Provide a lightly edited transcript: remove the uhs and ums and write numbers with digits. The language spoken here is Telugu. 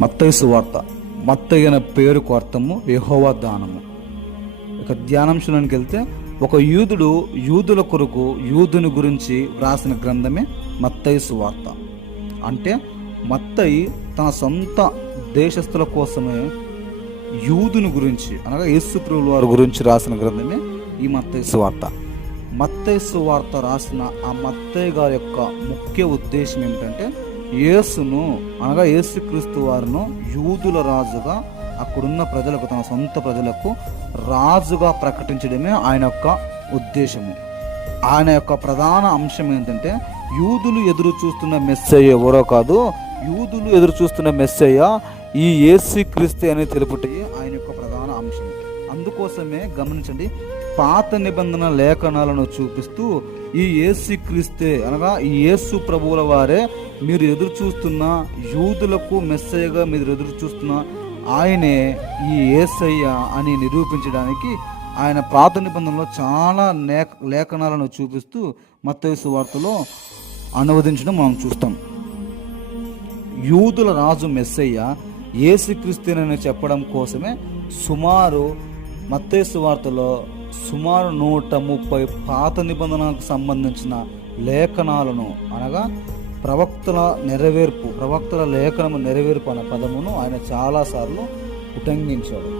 మత్తయి సువార్త. మత్తయి అనే పేరుకు అర్థము యెహోవా దానము. ఇక ధ్యానాంశానికి వెళ్తే, ఒక యూదుడు యూదుల కొరకు యూదుని గురించి వ్రాసిన గ్రంథమే మత్తయి సువార్త. అంటే మత్తయి తన సొంత దేశస్థుల కోసమే యూదుని గురించి అనగా యేసు ప్రభువు వారి గురించి రాసిన గ్రంథమే ఈ మత్తయి సువార్త. మత్తయి సువార్త రాసిన ఆ మత్తయి గారి యొక్క ముఖ్య ఉద్దేశం ఏమిటంటే, యేసును అనగా యేసుక్రీస్తు వారిను యూదుల రాజుగా అక్కడున్న ప్రజలకు, తన సొంత ప్రజలకు రాజుగా ప్రకటించడమే ఆయన యొక్క ఉద్దేశము. ఆయన యొక్క ప్రధాన అంశం ఏంటంటే, యూదులు ఎదురు చూస్తున్న మెస్సయ్య ఎవరో కాదు, యూదులు ఎదురు చూస్తున్న మెస్సయ్య ఈ యేసుక్రీస్తు అని తెలుపుటే ఆయన యొక్క ప్రధాన అంశం. అందుకోసమే గమనించండి, పాత నిబంధన లేఖనాలను చూపిస్తూ ఈ యేసుక్రీస్తే అనగా ఈ యేసు ప్రభువుల వారే మీరు ఎదురు చూస్తున్న యూదులకు మెస్సయ్యగా మీరు ఎదురు చూస్తున్న ఆయనే ఈ యేసయ్య అని నిరూపించడానికి ఆయన పాత నిబంధనలో చాలా లేఖనాలను చూపిస్తూ మత్తయి సువార్తలో అనువదించడం మనం చూస్తాం. యూదుల రాజు మెస్సయ్య యేసుక్రీస్తుని చెప్పడం కోసమే సుమారు మత్తయి సువార్తలో సుమారు 130 పాత నిబంధనలకు సంబంధించిన లేఖనాలను అనగా ప్రవక్తల లేఖనము నెరవేర్పు అనే పదమును ఆయన చాలాసార్లు ఉటంకించాడు.